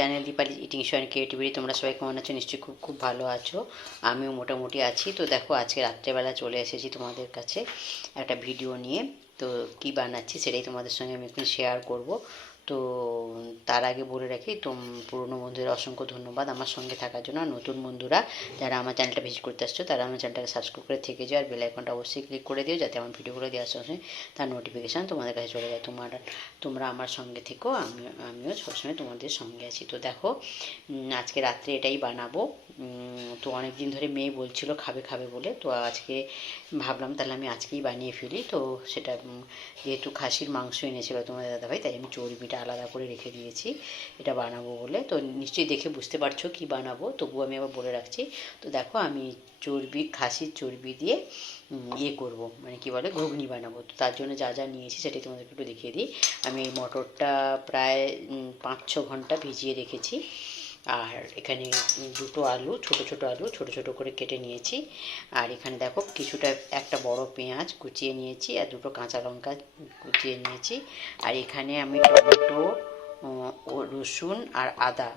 Channel Dipali eating show and creativity. তোমরা সবাই কেমন আছো? নিশ্চয়ই খুব খুব ভালো আছো। আমিও মোটামুটি আছি। তো দেখো আজকে রাত্রেবেলা চলে এসেছি তোমাদের কাছে একটা ভিডিও নিয়ে। তো কী বানাচ্ছি সেটাই তোমাদের সঙ্গে আমি এখন শেয়ার করব। তো তার আগে বলে রাখি, পুরনো বন্ধুদের অসংখ্য ধন্যবাদ আমার সঙ্গে থাকার জন্য। আর নতুন বন্ধুরা যারা আমার চ্যানেলটা ভিজিট করতে আসছো তারা আমার চ্যানেলটাকে সাবস্ক্রাইব করে থেকে যাও, আর বেল আইকনটা অবশ্যই ক্লিক করে দিও, যাতে আমার ভিডিওগুলো দেওয়ার সঙ্গে তার নোটিফিকেশান তোমাদের কাছে চলে যায়। তোমরা আমার সঙ্গে থেকো, আমিও সবসময় তোমাদের সঙ্গে আছি। তো দেখো আজকে রাত্রে এটাই বানাবো। তো অনেক দিন ধরে মেয়ে বলছিল খাবে খাবে বলে, তো আজকে ভাবলাম তাহলে আমি আজকেই বানিয়ে ফেলি। তো সেটা যেহেতু খাসির মাংস এনেছিল তোমাদের দাদাভাই, তাই আমি চর্বিটা আলাদা করে রেখে দিয়েছি এটা বানাবো বলে। তো নিশ্চয়ই দেখে বুঝতে পারছো কি বানাবো, তবুও আমি আবার বলে রাখছি। তো দেখো আমি খাসির চর্বি দিয়ে করব, মানে কি বলে, ঘুগনি বানাবো। তো তার জন্য যা যা নিয়েছি সেটাই তোমাদেরকে একটু দেখিয়ে দিই। আমি এই মটরটা প্রায় 5-6 ঘন্টা ভিজিয়ে রেখেছি। আর এখানে দুটো আলু, ছোট আলু ছোট করে কেটে নিয়েছি। আর এখানে দেখো কিছুটা একটা বড় পেঁয়াজ কুচিয়ে নিয়েছি, আর দুটো কাঁচা লঙ্কা কুচিয়ে নিয়েছি। আর এখানে আমি টমেটো, রসুন আর আদা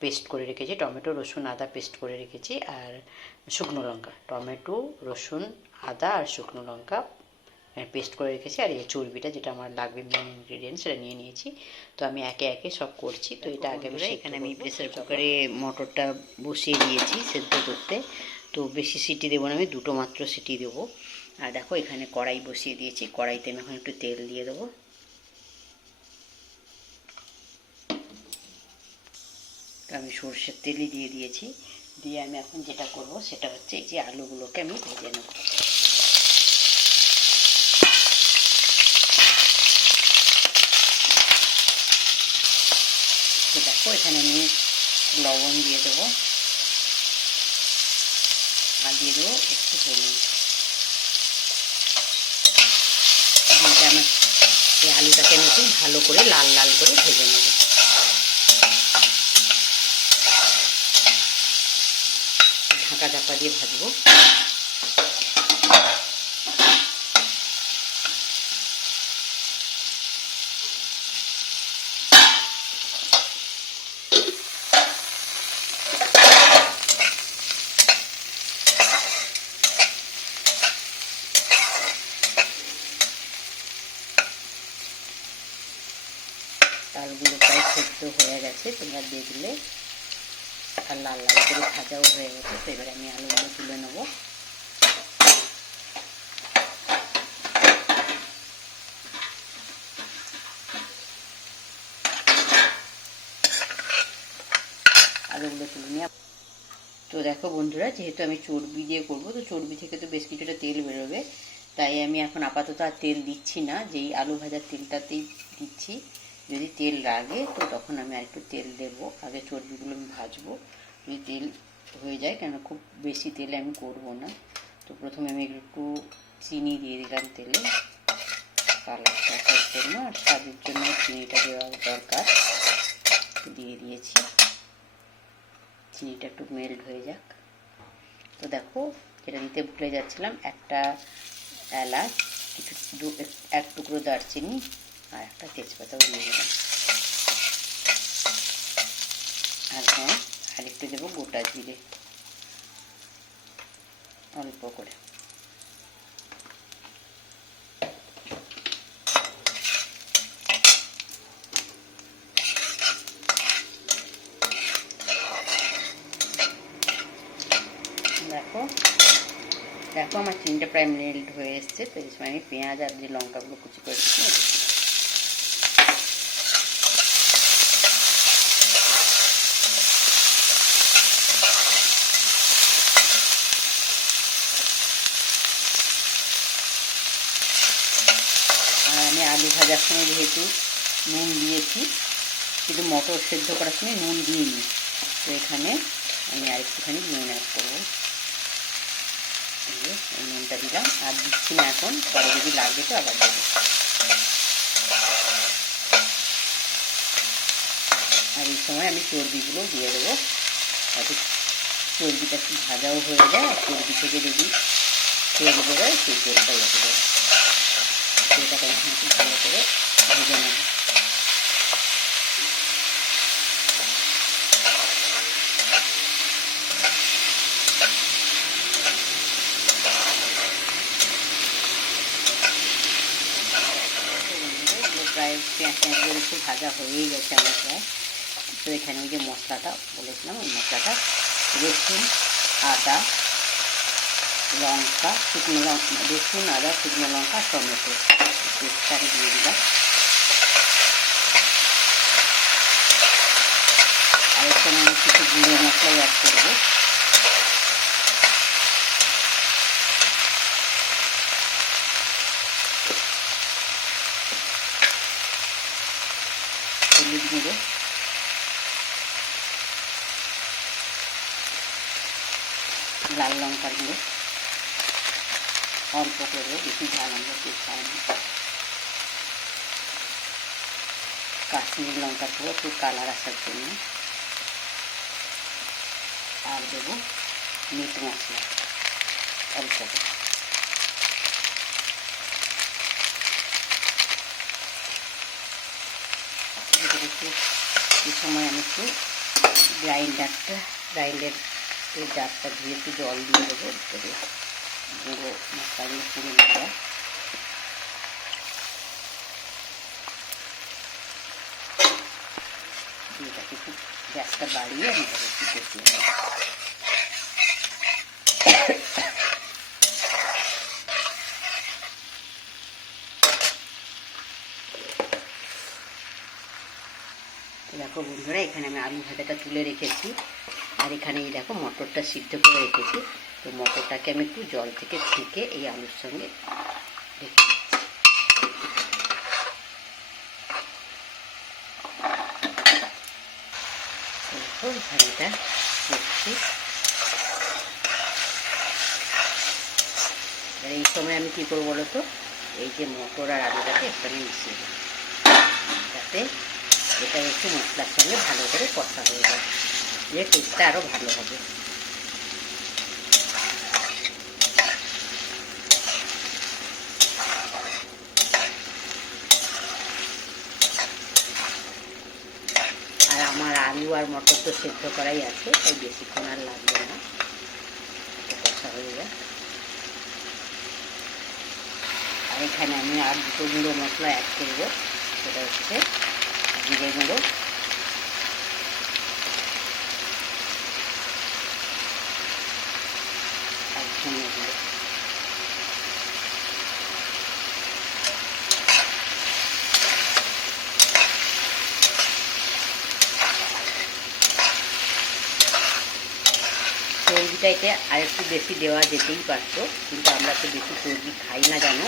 পেস্ট করে রেখেছি, টমেটো রসুন আদা পেস্ট করে রেখেছি। আর শুকনো লঙ্কা, টমেটো রসুন আদা আর শুকনো লঙ্কা পেস্ট করে রেখেছি। আর এই চর্বিটা যেটা আমার লাগবে মেন ইনগ্রিডিয়েন্ট, সেটা নিয়ে নিয়েছি। তো আমি একে একে সব করছি। তো এটা আগে এখানে আমি প্রেসার কুকারে মটরটা বসিয়ে দিয়েছি সেদ্ধ করতে। তো বেশি সিটি দেবো না, আমি দুটো মাত্র সিটি দেবো। আর দেখো এখানে কড়াই বসিয়ে দিয়েছি, কড়াইতে আমি এখন একটু তেল দিয়ে দেবো। তো আমি সর্ষের তেলই দিয়ে দিয়েছি। দিয়ে আমি এখন যেটা করব সেটা হচ্ছে এই যে আলুগুলোকে আমি ভেজে নেব। দেখো এখানে আমি লবণ দিয়ে দেবো, আর দিয়ে দেবো একটু হলুদ। আমি এই আলুটাকে আমি একটু ভালো করে লাল লাল করে ভেজে নেব। ঢাকা চাপা দিয়ে ভাজবো। আলুগুলো প্রায় সেদ্ধ হয়ে গেছে, তোমরা দেখলে, আর লাল লাল করে ভাজাও হয়ে গেছে। তো এবারে আমি আলুগুলো তুলে নেব। আলুগুলো তুলে নিয়ে, তো দেখো বন্ধুরা, যেহেতু আমি চর্বি দিয়ে করবো, তো চর্বি থেকে তো বেশ কিছুটা তেল বেরোবে, তাই আমি এখন আপাতত আর তেল দিচ্ছি না, যেই আলু ভাজার তেলটাতেই দিচ্ছি। যদি তেল লাগে তো তখন আমি আর একটু তেল দেবো। আগে চর্বিগুলো আমি ভাজবো, যদি তেল হয়ে যায়, কেন খুব বেশি তেলে আমি করবো না। তো প্রথমে আমি একটু চিনি দিয়ে দিলাম তেলে, কালারটা আসার জন্য, আর স্বাদের জন্য চিনিটা দেওয়া দরকার। দিয়ে দিয়েছি, চিনিটা একটু মেল্ট হয়ে যাক। তো দেখো যেটা দিতে ভুলে যাচ্ছিলাম, একটা এলাচ, এক টুকরো দারচিনি, আর একটা তেজপাতাও দিয়ে দিলাম। আর হ্যাঁ, আর একটু দেবো গোটা জিরে, অল্প করে। দেখো দেখো আমার চিনিটা প্রায় মেল্ট হয়ে এসছে। তো এই সময় আমি পেঁয়াজ আর যে লঙ্কাগুলো কুচি করে দিচ্ছি। আর আমি আলু ভাজার সময় যেহেতু নুন দিয়েছি, কিন্তু মটর সেদ্ধ করার সময় নুন দিইনি, তো এখানে আমি আর একটুখানি নুন অ্যাড করবো। এই নুনটা দিলাম, আর দিচ্ছি না এখন, পরে যদি লাগে তো আবার দেবো। আর এই সময় আমি চর্বিগুলো দিয়ে দেবো, যাতে চর্বিটা একটু ভাজাও হয়ে যায়, আর চর্বি থেকে যদি তেল বেরোয় সেই তেলটা উঠে যাবে। তেলটাকে এখন একটু ভালো করে ভেজে নেব। প্রায় পেঁয়াজ টেঁয়াজগুলো একটু ভাজা হয়েই গেছে আমার প্রায়। তো এখানে ওই যে মশলাটা বলেছিলাম, ওই মশলাটা রসুন, আদা, লঙ্কা, শুকনো লঙ্কা, রসুন, আদা, শুকনো লঙ্কা, টমেটো পেস্টটা আমি দিয়ে দিলাম। আর এখানে আমি কিছু গুঁড়ো মশলাই অ্যাড করবো। হলুদ গুঁড়ো, লাল লঙ্কার গুঁড়ো অল্প করবো, বেশি ঝাল আমরা কেউ খাই না। কাশ্মীরি লঙ্কার গুঁড়ো একটু কালার আসার জন্য। আর দেবো মিট মশলা অল্প করে। এই সময় আমি একটু গ্রাইন্ডারের জারটা ধুয়ে একটু জল দিয়ে দেবো, দেবো গুঁড়ো মশলাগুলো পুড়ে নেওয়া। এটাকে একটু গ্যাসটা বাড়িয়ে আমি একটু কষিয়ে নেব। দেখো বন্ধুরা, এখানে আমি আলু ভাজাটা তুলে রেখেছি, আর এখানে এই দেখো মটরটা সিদ্ধ করে রেখেছি। তো মটরটাকে আমি একটু জল থেকে ছেঁকে এই আলুর সঙ্গে রেখে দিচ্ছি। এখানে এটা করছি। আর এই সময় আমি কী করবো বলো তো, এই যে মটর আর আলুটাকে এখানে মিশিয়ে দিই, যাতে এটা একটু মশলার সঙ্গে ভালো করে কষা হয়ে যায়, যে টেস্টটা আরও ভালো হবে। আর আমার আলু আর মটর তো সেদ্ধ করাই আছে, তাই বেশিক্ষণ আর লাগবে না, কষা হয়ে যায়। আর এখানে আমি আর দুটো গুঁড়ো মশলা অ্যাড করবো, সেটা হচ্ছে জিরে গুঁড়ো, আর ধনে গুঁড়ো। চর্বিটা এতে আর একটু বেশি দেওয়া যেতেই পারতো, কিন্তু আমরা তো বেশি চর্বি খাই না, জানো,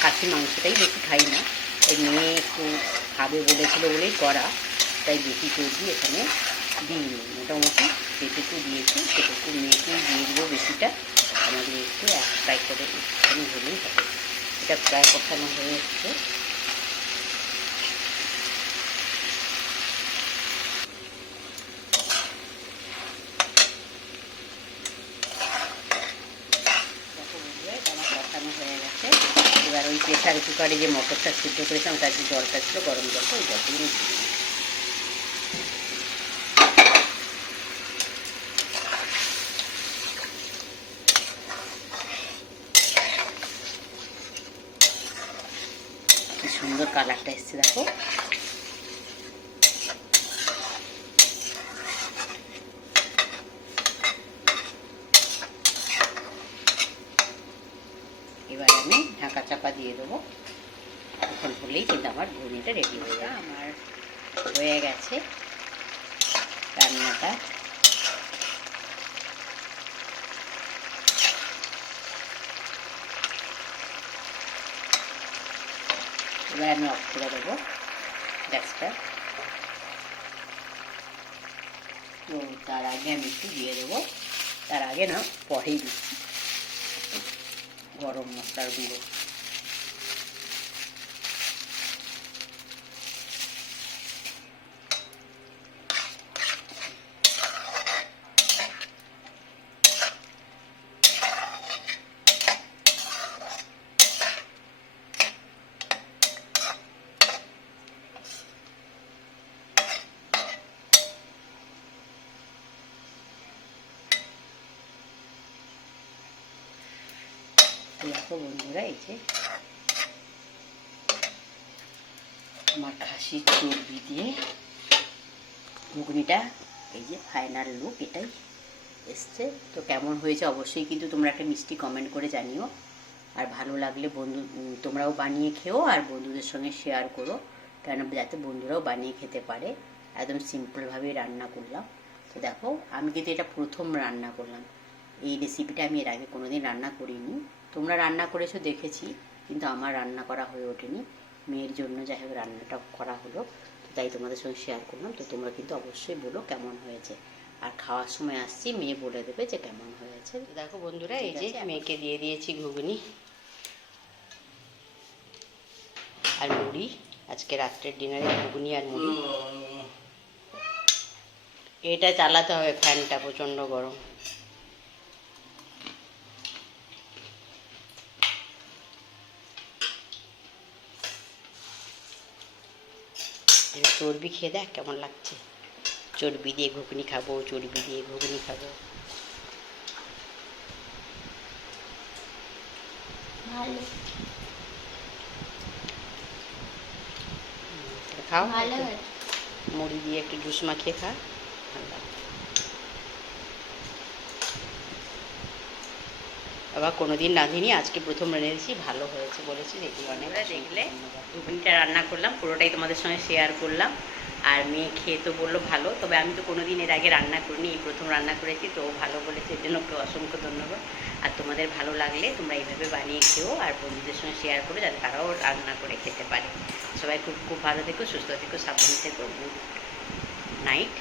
খাসি মাংসটাই বেশি খাই না। ওই মেয়ে একটু খাবে বলেছিল বলেই করা, তাই বেশি চর্বি এখানে দিইনি। মোটামুটি যেটুকু দিয়েছি সেটুকু মেয়েকেই দিয়ে দেবো, বেশিটা আমাদের একটু এক ফ্রাই করে একটুখানি হলেই হবে। এটা প্রায় কষানো হয়ে এসছে। এবার ওই প্রেসার কুকারে যে মটরটা সিদ্ধ করেছিলাম তার যে জলটা ছিল, গরম জলটা, ওই জলটা দিয়ে দিই। কি সুন্দর কালারটা এসছে দেখো। এবার আমি ঢাকা চাপা দিয়ে দেবো, এখন হলেই কিন্তু আমার ঘুগনিটা রেডি হয়ে যাবে। আমার হয়ে গেছে রান্নাটা। এবার আমি অফ করে দেবো গ্যাসটা। তো তার আগে আমি একটু দিয়ে দেবো, তার আগে না পরেই দিচ্ছি গরম মশলার গুঁড়ো। দেখো বন্ধুরা, এই যে আমার খাসির চর্বি দিয়ে ঘুগনিটা, এই যে ফাইনাল লুক এটাই এসছে। তো কেমন হয়েছে অবশ্যই কিন্তু তোমরা একটা মিষ্টি কমেন্ট করে জানিও। আর ভালো লাগলে তোমরাও বানিয়ে খেও আর বন্ধুদের সঙ্গে শেয়ার করো, কেন যাতে বন্ধুরাও বানিয়ে খেতে পারে। একদম সিম্পলভাবেই রান্না করলাম। তো দেখো আমি কিন্তু এটা প্রথম রান্না করলাম, এই রেসিপিটা আমি এর আগে কোনোদিন রান্না করিনি। তোমরা রান্না করেছো দেখেছি, কিন্তু আমার রান্না করা হয়ে ওঠেনি। মেয়ের জন্য যাই হোক রান্নাটা করা হলো, তো তাই তোমাদের সঙ্গে শেয়ার করলাম। তো তোমরা কিন্তু অবশ্যই বলো কেমন হয়েছে, আর খাওয়ার সময় আসছি মেয়ে বলে দেবে যে কেমন হয়েছে। দেখো বন্ধুরা, এই যে মেয়েকে দিয়ে দিয়েছি ঘুগনি আর মুড়ি। আজকে রাত্রের ডিনারে ঘুগনি আর মুড়ি। এটা চালাতে হবে, ফ্যানটা প্রচণ্ড গরম। চর্বি খেয়ে দেখ কেমন লাগছে। চর্বি দিয়ে ঘুগনি খাবো, চর্বি দিয়ে ঘুগনি খাবো। ভালো খাও, ভালো মুড়ি দিয়ে একটু জুস মাখিয়ে খা, ভালো লাগে। আবার কোনোদিন রাঁধিনি, আজকে প্রথম রেঁধেছি, ভালো হয়েছে বলেছি। দেখি অনেক দেখলে ঘুগনিটা রান্না করলাম, পুরোটাই তোমাদের সঙ্গে শেয়ার করলাম। আর মেয়ে খেয়ে তো বললো ভালো, তবে আমি তো কোনোদিন এর আগে রান্না করিনি, এই প্রথম রান্না করেছি, তো ভালো বলেছে, এর জন্য অসংখ্য ধন্যবাদ। আর তোমাদের ভালো লাগলে তোমরা এইভাবে বানিয়ে খেও আর বন্ধুদের সঙ্গে শেয়ার করো, যাতে তারাও রান্না করে খেতে পারে। সবাই খুব খুব ভালো থেকো, সুস্থ থেকো, সাবধানে থেকো। Good night.